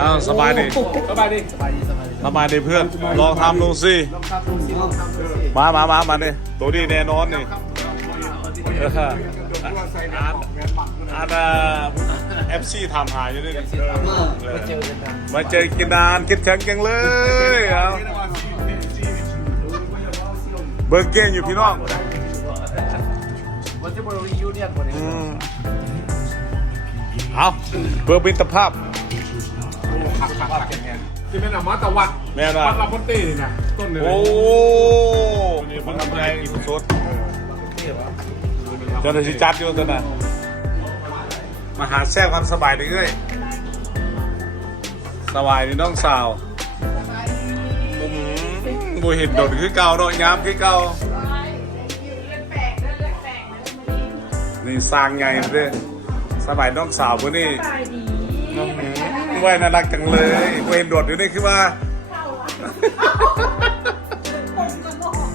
อ้าวสบายดีสบายดีสบายดีเพื่อน ลองทำดูสิมามามามาเนี่ยตัวนี้แน่นอนนี่เอออาร์ตอาร์ตเอฟซีทำหายอยู่นี่มาเจอกินนานคิดถึงจังเลยเอาเบิร์เก้งอยู่พี่น้องวันที่บริยูเนียนวันนี้อืมเอาเบอร์บินตภาพ ขับขับขับแกนที่เป็นอมตะวันแม่นะวันละคนตีนี่นะต้นเลยโอ้นี่มันทำอะไรสดเจ้าหน้าที่จัดอยู่ตัวน่ะมาหาแซ่บความสบายดีเอ้ยสบายดีน้องสาวอืมบูเห็นโดดคือเก่าเนาะยามคือเก่า นี่สร้างไงเด้อสบายน้องสาวพวกนี้ตายดี อืมว่ายน่ารักจังเลยกูเห็นโดดอยู่นี่คือว่าผมก็บอก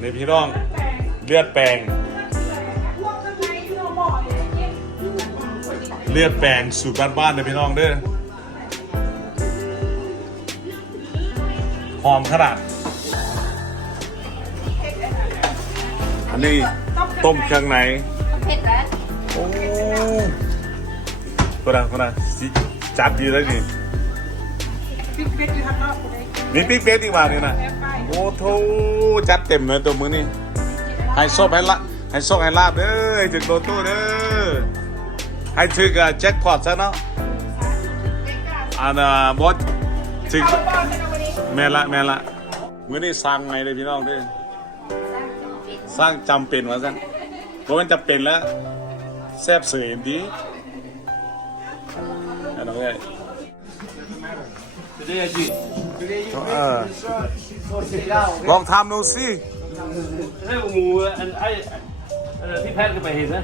ในพี่น้องเลือดแปลงพวกทำไมเราบอกอย่างเงี้ยเลือดแปลงสูตรบ้านๆเลยพี่น้องเด้อหอมขนาด อันนี้ต้มเครื่องในเผ็ดแล้วโอ้คนละคนละสิ จัดดีเลยนี่ปิ๊กเผ็ดอยู่ข้างนอกกูได้นี่ปิ๊กเบสดีกว่านี่นะโอ้โถจัดเต็มเลยตัวมือนี่ให้โซบให้ละให้โซบให้ลาบเด้อถึงโลตู้เด้อให้ถึงแจ็คพอตซะเนาะอันน่ะบอสถึงเอาบ้านกันเอาไปดิแม่ละแม่ละมือนี้สร้างไงเลยพี่น้องเด้อสร้างจำเป็นว่าซั่นเพราะมันจะเป็นแล้วแซ่บเสยดี อันนั้นไงเรียจีเออลองทำดูสิให้หมูอันไอ้ที่แพทย์ก็ไปเห็นนะ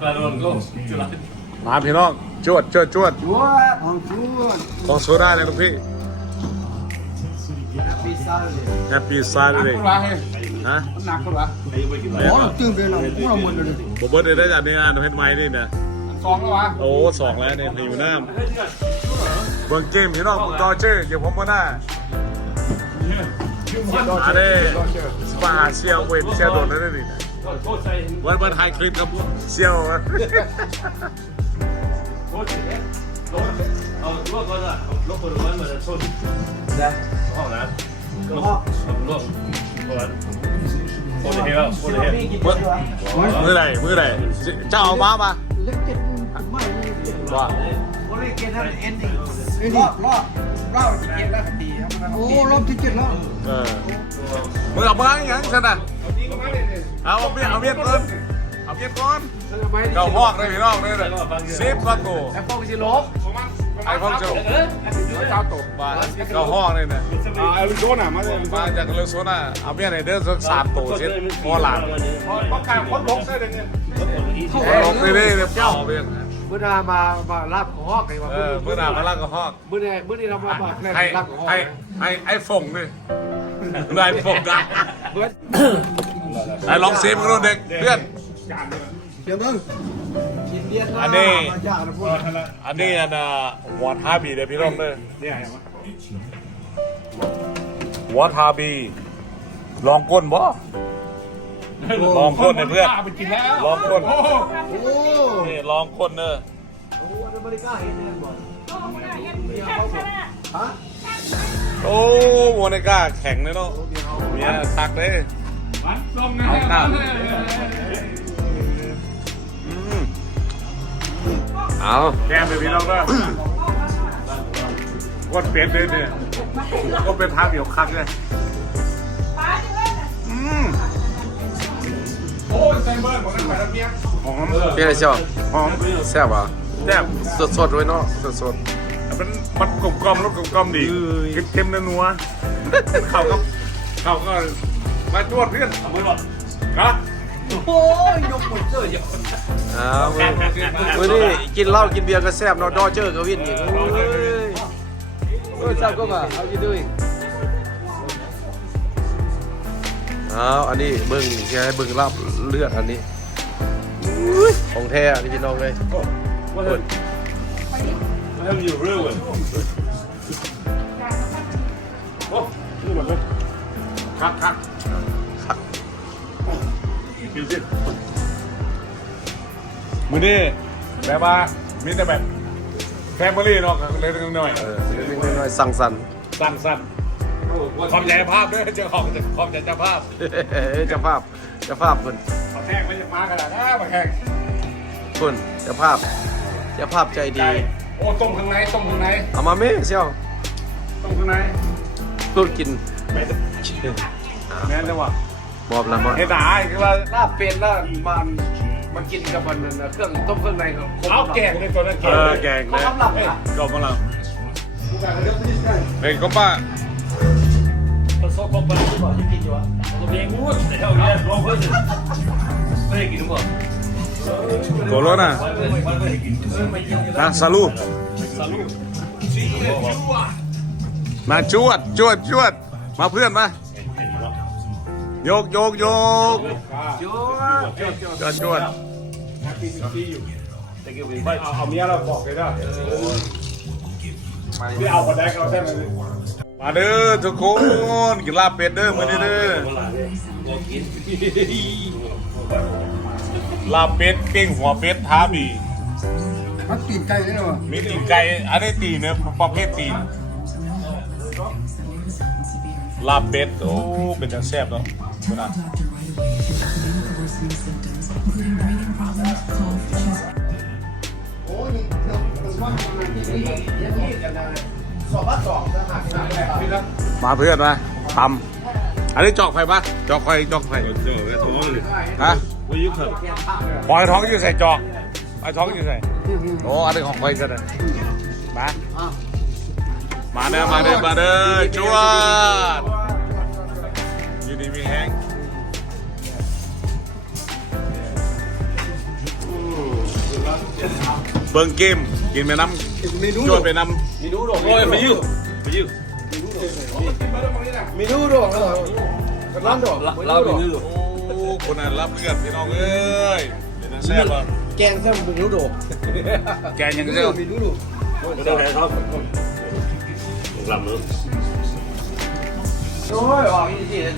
ปลาโดนก็จุฬามาพี่น้องจวดจวดจวดชัวของชัวต้องโซดาเลยลูกพี่ปีซ่าเลยแฮปปี้ซาหนักเลยคนวะเฮ้ยฮะหนักคนวะแม่โอ้นบ่ตึงเป็นหนังพวกเราหมดเลยบ่เบิดได้ได้จากนี้อะเฮ็ดไม้นี่นะ สองแล้ววะโอ้สองแล้วเนี่ยหิวน้ำเบิ่งเกมพี่น้องดอเจอร์เดี๋ยวผมมาหน้าอันนี้สปาเซียวเวนเซียวโดนแล้วนี่นะโทษใส่วันวันไฮคลิปกับเซียวอะโทษรถเอารถก่อนอะรถคนร้อนมาชนนะห้องนะรถรถคนโคตรเฮียโคตรเฮียมือไหนมือไหนเจ้าเอามาปะเล็กเจ็ดไม่ ว่าโอ้เล็กเจ็ดนั่นเอ็นดิรอบรอบรอบที่เจ็ดแล้วตีโอ้รอบที่เจ็ดแล้วเออมือเอามาอย่างฉันน่ะเอาเบี้ยเอาเบี้ยก่อนเอาเบี้ยก่อนเก้าพอกเลยพี่น้องเลยเลยสิบกว่าตัวแอปเปิลกิโลไอ้พวกเจ้าเออเก้าตัวมาเก้าห้องเลยเนี่ยอ่าลูกโดนอะมาเลยมาจากเลโซน่าเอาเบี้ยไหนเด้อสักสามตัวเช็ดพอหลังเพราะการคนลงใช่เลยเนี่ยลงไปเลยเด้อเจ้าเบี้ยเมื่อนามามาลาบของฮอกไงวะเออเมื่อหน้ามาลักก็ห้องเมื่อนี้เมื่อนี้เรามาบอกแม่ให้ลาบของฮอกให้ให้ไอ้ฝงดินายฝงกันเบิร์ดไอ้ลองเซฟกันดูเด็กเพื่อน เดี๋ยวมึงกินเลี้ยงอันนี้ มาจากนะพวกอันนี้อันน่ะวอทาบีเด้อพี่น้องเด้อเนี่ยวอทาบี ลองก้นบ่ ลองก้นเลยเพื่อน ไปกินแล้วลองก้นโอ้นี่ลองก้นเด้อโหอเมริกาเห็นเนี่ยบ่ฮะโอ้โมเนก้าแข็งเลยเนาะเมียตักเลยลงนะเอาข้าวอืมเอาแกมเลยพี่น้องเด้อก้นเป็ดเลยเนี่ยก้นเป็นท้าเดี่ยวคักเลย เบิร์ดหมดแล้วไปแล้วเมียหอมพี่อะไรชอบหอมแซ่บอะแซ่บสดสดๆไว้เนาะสดสดมันมันกลมกลอมรสกลมกลอมดีเค็มๆนัวๆเข้ากับเข้าก็มาจวดเพื่อนเอามือหลอดฮะโอ้ยยกหมดเลยๆอ้าวมื้อมื้อนี้กินเหล้ากินเบียร์ก็แซ่บเนาะดอเจอร์ก็วินอีกโอ้ยโอ้ยแซ่บก็มาเอากินด้วย อ้าวอันนี้เบิ่งแค่ให้เบิ่งลาบเลือดอันนี้อุ้ยของแท้อันนี้พี่น้องเลยเปิด Have you ruined? โอ้นี่หมดเลยคักคักกินสิมือนี่แบบว่ามีแต่แบบแฟมิลี่เนาะเล็กๆน้อยเออเล็กๆน้อยๆสั่งสรรค์ๆสั้นๆ ขอบใจภาพด้วยเจอของขอบใจเจ้าภาพเจ้าภาพเจ้าภาพเพิ่นขอแทงไม่จะมาขนาดนั้นมาแข่งเพิ่นเจ้าภาพเจ้าภาพใจดีไก่โอ้ต้มข้างในต้มข้างในเอามาเม่เซี่ยวต้มข้างในตูดกินแม่นแม่นจังหวะบอบละบ่เฮ็ดหนาคือว่าลาบเป็นแล้วมันมันกินกับมันนั่นนะเครื่องต้มเครื่องในก็ครบเอาแกงเลยตัวนั้นแกเองอแกงเขานะกำลังเฮ้ยนะก็มาแล้วเป็นก็ป้า มันซอกของปลาหรือเปล่าที่กินอยู่อะตัวเองงูแต่เท่านี้ลองเพิ่มสิไม่ได้กินหรือเปล่าโกโลน่ะไม่ได้กินนะซาลูมาจวดจวดจวด มาเพื่อนมา โยกโยกโยกจวดจวดแต่กินไปเอาเอาเมียเราบอกเลยนะไม่เอาคนแรกเราใช่ไหม มาเด้อทุกคนกินลาบเป็ดเด้อมื้อนี้เด้อลาบเป็ดปิ้งหัวเป็ดท้าบีมันตีนไก่ได้หรอมีตีนไก่อันนี้ตีนเนื้อประเภทตีนลาบเป็ดโอ้เป็นจังแซ่บเนาะคุณอะโอ้ย มามันที่นี่ยังมีกันสองจะหักนะมาเพื่อนมาตำอันนี้จอกไฟปะจอกไฟจอกไฟเจอแล้วท้องเลยฮะว่ยุคเถอะปล่อยท้องอยู่ใส่จอกไอ้ท้องอยู่ใส่โอ้อันนี้ของไฟกันนะมามาเด้อมาเด้อมาเด้อจวดอยู่ดีมีแห้งเบิ่งเกมกินไปน้ำ จวดไปน้ำมีดูดอกโอ้ยไปยุไปยุมีดูดอกเหรอกันร้านดอกเราไปยุโอ้คนนั้นรับเลือดพี่น้องเอ้ยเดี๋ยวนะแซ่บอะแกงซ้ำมีดูดอกแกงยังเซ่บมีดูดอกไม่ได้แล้วครับลำเนื้อโอ้ยออกอีกทีเลย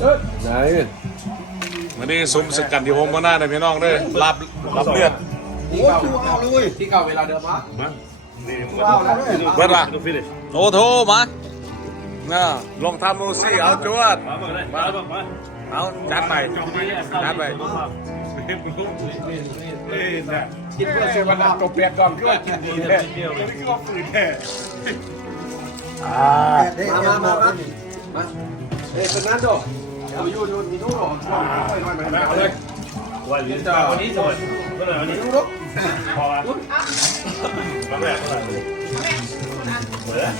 เฮ้ยไหนวันนี้ซุ้มสกัดที่ผมมาหน้าเลยพี่น้องเด้อรับรับเลือด โอ้ยชูเอาเลยที่เก่าเวลาเดิมปะมานี่เอาแล้วด้วยเบิดละต้องฟินิชโอ้โถมาน่าลองทำดูสิเอาจวดมามาเลยมามามาเอาจัดไป จัดไปกินเพื่อเซวันนาตัวเปรียกก่อนก็กินดีเลยมามามามามาเฮ้ยเป็นนั่นดอกเอาอยู่อยู่มีดูดอกช่วยหน่อยหน่อยหน่อยเอาเลยวันนี้จะวันนี้สว ยวันไหนวันนี้ดูดอกพอละวันแรกวันไหนเหมือน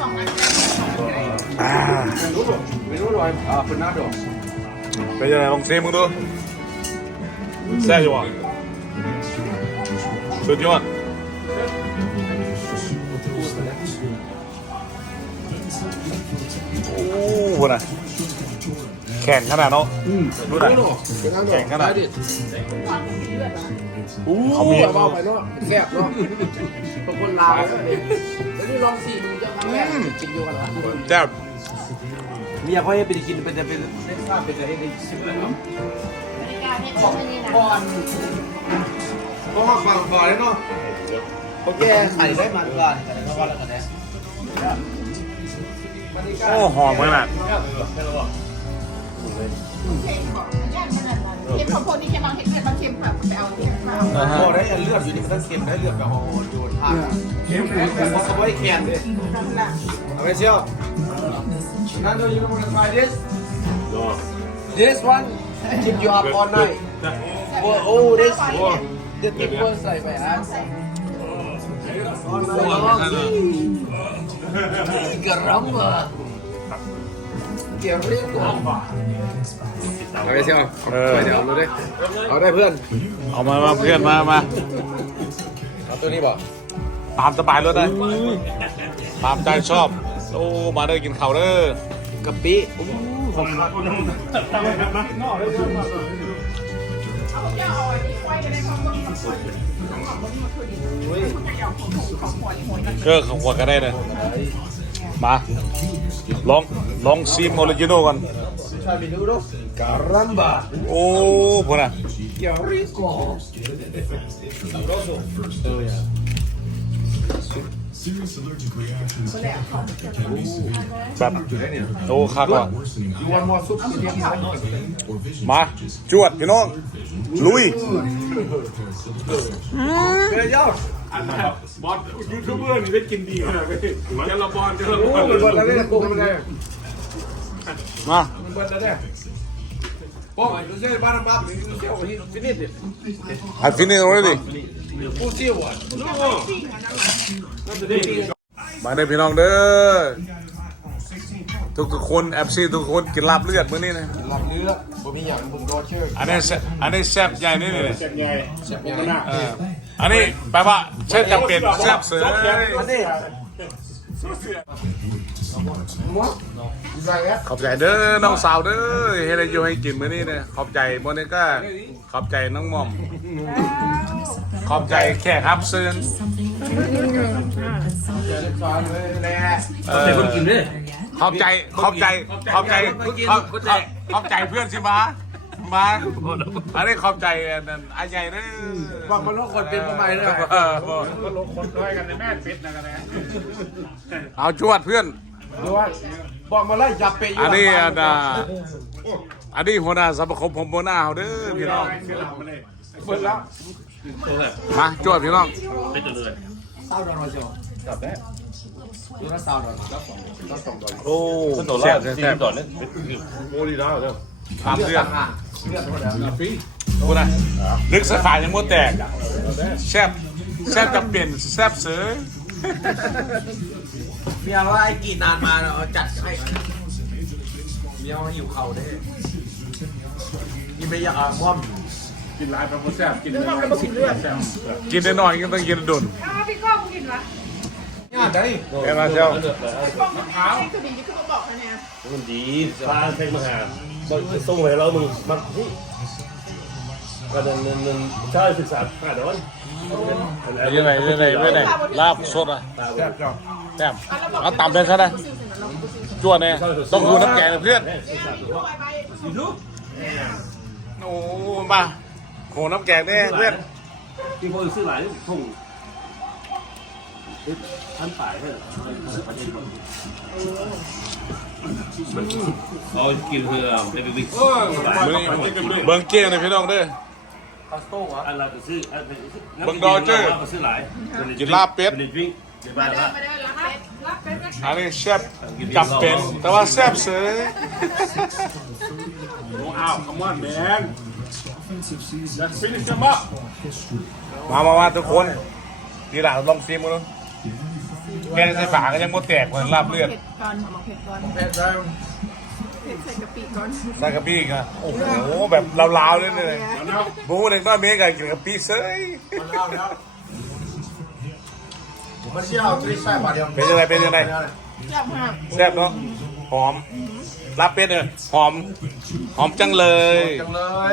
สองอันดูดอกมีดูดอกอ่าเป็นนั่นดอกเป็นยังไงลองเซมึงดูแซ่บอยู่อะสุดยอดโอ้โหนะแข็งขนาดเนาะดูหน่อยเป็นนั่นดอกแข่งกันอะอู้เขามีเบาไปเนาะแซ่บเนาะบางคนลาวเลยแล้วนี่ลองสี่ดูจะทำแม่กินอยู่กันละแซ่บเมียเขาให้ไปกินเป็นจะเป็นเล่นข้าวเป็นจะให้ได้ชิมเลยเนาะนาฬิกาเนี่ยของนี่นะก่อนก็ฟังก่อนเลยเนาะโอเคใส่ได้มันก่อนกันแล้วก็แล้วกันนะโอ้หอมขนาด เค็มของย่านมันอะไรเค็มของคนที่เค็มบางเค็มบางเค็มแบบไปเอาเค็มมาพอได้เลือดอยู่นี่มันต้องเค็มได้เลือดแบบฮอร์โมนโยนผ่านเค็มผมว่าเขาไม่แคนเลยนั่นแหละเอาไปเชียวนั่นดูยูมัน try this ก็ this one keep you up all night oh oh this the people ใส่ไปอะกระรำอะ เกี่ยวเรียกก่อนเอาไปเชียวเออ เดี๋ยวรู้ได้เอาได้เพื่อน เอามามาเพื่อนมามาเอาตัวนี้บอกตามสบายรถเลยตามใจชอบ โอ้ มาเด้อกินข้าวเด้อกะปิคนคนนั้นตั้งไว้ครับนะนอกเลยเอาเจ้าเอาไอ้ที่ไว้ในห้องต้องเออของหัวก็ได้เลย มาลองลองซีมออริจินอลก่อน Try menudo. Caramba. โอ้พวกน่ะ Qué rico. แบบโอ้คักว่ะ You want more soup? มาจวดพี่น้องลุย Good job. บอสยูทูบเบอร์นี่ได้กินดีขนาดนี้เจลบอลเจลบอล Oh, men vad är det? Kom med det. มา Men vad är det? Boy, du säger bara bara, du ser vad hit finit det. อัดฟินิชเลยดิ Who see what? มาได้อพี่น้องเด้อทุกทุกๆคนแอปซีทุกคนกินลาบเลือดมื้อนี้นะหลับเนื้อบ่มีอย่างผมรอเชื่ออันนี้แซ่บอันนี้แซ่บใหญ่นี่เลยเสียบอย่างนี้เอันนี้แปลว่าแซ่บจำเป็นแซ่บเสืออันนี้มัวใส่แอขอบใจเด้อน้องสาวเด้อเฮ็ดให้อยู่ให้กินมื้อนี้นะขอบใจโมนิก้าขอบใจน้องหม่อม ขอบใจแขกรับเชิญซอยเลยแหละเออแต่คนกินขอบใจขอบใจขอบใจขอบขอบขอบใจเพื่อนสิมา มาอันนี้ขอบใจอันนั้นอันใหญ่เด้อบอกมันต้องคนเป็นประมาณนี้เออบอกก็ลงคนด้วยกันในแม่ป็ดนะกันนะเอาจวดเพื่อนดูว่าบอกมาไล่จับเปย์อยู่อันนี้อันน่ะอันนี้หัวหน้าสมาคมผมหัวหน้าเขาเด้อพี่น้องเปิดแล้วมาจวดพี่น้องเป็นตัวเลยซาวดอนมาเชียวจับได้ดูนะซาวดอนรับสองรับสองดอนโอ้แซ่บแซ่บแซ่บต่อเนี่ยโมดีแล้วเด้อตามเรื่อง อะเลือดหมดแล้วฟรีพูดนะลึกสาขายังมดแตกแซ่บแซ่บจะเปลี่ยนแซ่บเสือเมียว่าไอ้กี่นานมาเราจัดให้เมียว่าหิวเข่าได้นี่ไม่อยากอะม่อมกินลายปลาหมึกแซ่บกินเรื่องความระบบกินเลือดกินได้หน่อยยังต้องกินดุนอ้าวพี่ก้องกินวะงานได้แค่มาเชียวก้องมันขาวคือดีที่คือมาบอกนะเนี่ย มันดีปลาแทงมาหาบอกส่งไปแล้วมึงมันที่ก็เดินเดินเดินใช่ศึกษาผ่านแล้วยังไงยังไงยังไงลาบสดอะแซ่บจังแซ่บเอาต่ำเลยครับนะจวดเนี่ยต้องดูน้ำแกงนะเพื่อนโอ้มาโขน้ำแกงเนี่ยเพื่อนที่คนซื้อหลายทุ่ง ท่านตายให้เรากินเพื่อจะไปวิ่งเบิ้งเกี้ยงเลยพี่น้องเด้ออะไรก็ซื้อซื้อหลายกินลาบเป็ดเป็นวิ่งในบ้านเดิละนมาเดินรับเป็ดรับเป็ดอันนี้แซ่บจับเป็นแต่ว่าแซ่บเสืออ้าว come on man let's finish them up มามามาทุกคนนี่หลังลองซีมือ แกงใส่ฝาก็ยังมดแตกเหมือนลาบเลือดเผ็ดก่อนเอามาเผ็ดก่อนแซ่บจังเผ็ดใส่กะปิก่อนใส่กะปิกันโอ้โหแบบลาวๆเลยเลยบูเด็กน้อยเมกันกินกะปิเซยมันเอาแล้วมันเชี่ยวทริสใส่บาทเดียวเป็นยังไงเป็นยังไงเจ้าห้ามแซ่บเนาะหอมลาบเป็ดเนี่ยหอม หอมจังเลยจังเลย